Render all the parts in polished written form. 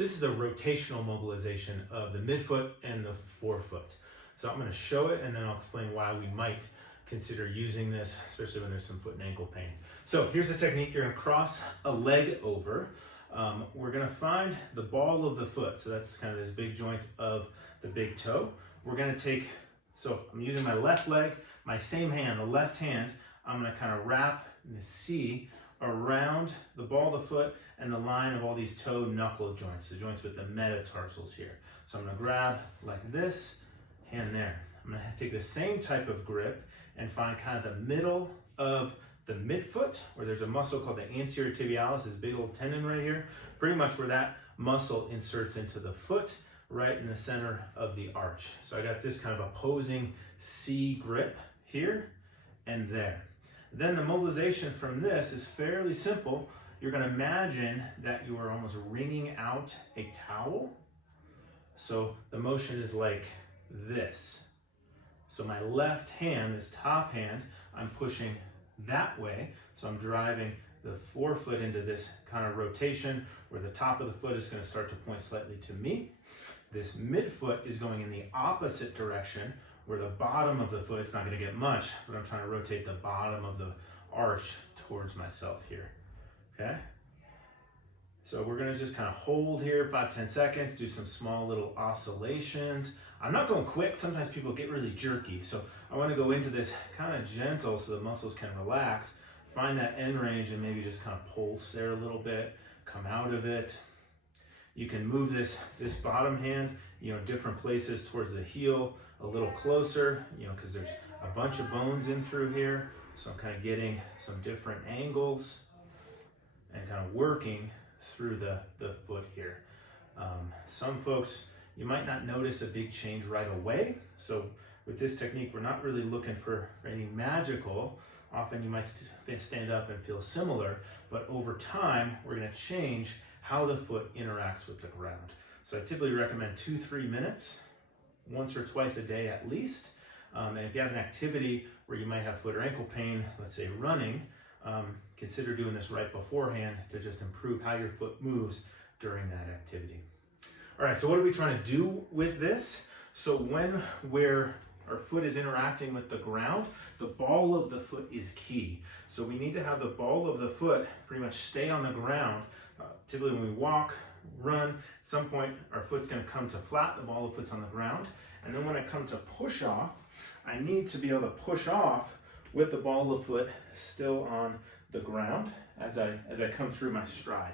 This is a rotational mobilization of the midfoot and the forefoot. So I'm going to show it and then I'll explain why we might consider using this, especially when there's some foot and ankle pain. So here's the technique. You're going to cross a leg over. We're going to find the ball of the foot. So that's kind of this big joint of the big toe. We're going to take, so I'm using my left leg, my same hand, the left hand, I'm going to kind of wrap the C around the ball of the foot and the line of all these toe knuckle joints, the joints with the metatarsals here. So I'm going to grab like this, hand there. I'm going to take the same type of grip and find kind of the middle of the midfoot, where there's a muscle called the anterior tibialis, this big old tendon right here, pretty much where that muscle inserts into the foot, right in the center of the arch. So I got this kind of opposing C grip here and there. Then the mobilization from this is fairly simple. You're going to imagine that you are almost wringing out a towel. So the motion is like this. So my left hand, this top hand, I'm pushing that way. So I'm driving the forefoot into this kind of rotation where the top of the foot is going to start to point slightly to me. This midfoot is going in the opposite direction where the bottom of the foot, it's not going to get much, but I'm trying to rotate the bottom of the arch towards myself here, okay? So we're going to just kind of hold here 5-10 seconds, do some small little oscillations. I'm not going quick. Sometimes people get really jerky. So I want to go into this kind of gentle so the muscles can relax, find that end range and maybe just kind of pulse there a little bit, come out of it. You can move this bottom hand, different places towards the heel, a little closer, because there's a bunch of bones in through here. So I'm kind of getting some different angles and kind of working through the foot here. Some folks, you might not notice a big change right away. So with this technique, we're not really looking for anything magical. Often you might stand up and feel similar, but over time, we're going to change how the foot interacts with the ground. So I typically recommend 2-3 minutes, once or twice a day at least. And if you have an activity where you might have foot or ankle pain, let's say running, consider doing this right beforehand to just improve how your foot moves during that activity. All right, so what are we trying to do with this? So where our foot is interacting with the ground, the ball of the foot is key. So we need to have the ball of the foot pretty much stay on the ground. Typically when we walk, run, at some point our foot's going to come to flat, the ball of the foot's on the ground. And then when I come to push off, I need to be able to push off with the ball of foot still on the ground as I come through my stride.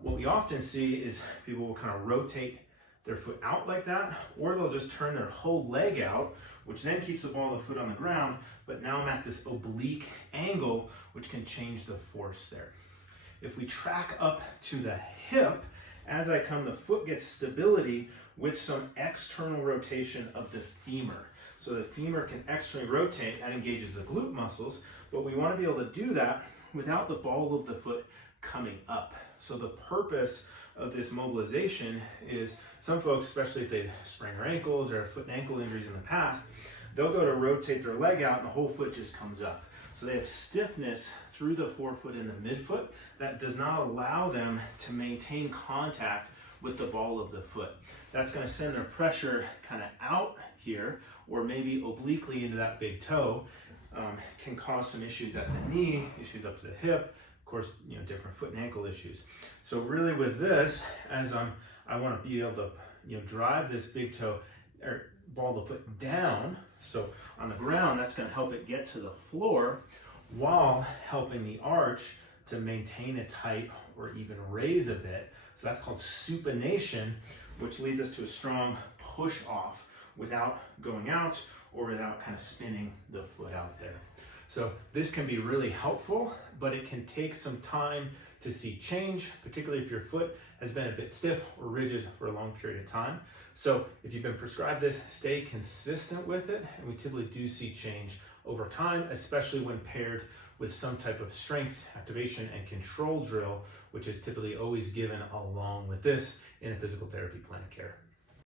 What we often see is people will kind of rotate their foot out like that, or they'll just turn their whole leg out, which then keeps the ball of the foot on the ground, but now I'm at this oblique angle, which can change the force there. If we track up to the hip, as I come, the foot gets stability with some external rotation of the femur. So the femur can externally rotate, that engages the glute muscles, but we want to be able to do that without the ball of the foot coming up. So the purpose of this mobilization is some folks, especially if they've sprained their ankles or foot and ankle injuries in the past, they'll go to rotate their leg out and the whole foot just comes up. So they have stiffness through the forefoot and the midfoot that does not allow them to maintain contact with the ball of the foot. That's going to send their pressure kind of out here or maybe obliquely into that big toe. Can cause some issues at the knee, issues up to the hip, of course, different foot and ankle issues. So really with this, as I want to be able to drive this big toe or ball the foot down. So on the ground, that's going to help it get to the floor while helping the arch to maintain its height or even raise a bit. So that's called supination, which leads us to a strong push off without going out or without kind of spinning the foot out there. So this can be really helpful, but it can take some time to see change, particularly if your foot has been a bit stiff or rigid for a long period of time. So if you've been prescribed this, stay consistent with it, and we typically do see change over time, especially when paired with some type of strength activation and control drill, which is typically always given along with this in a physical therapy plan of care.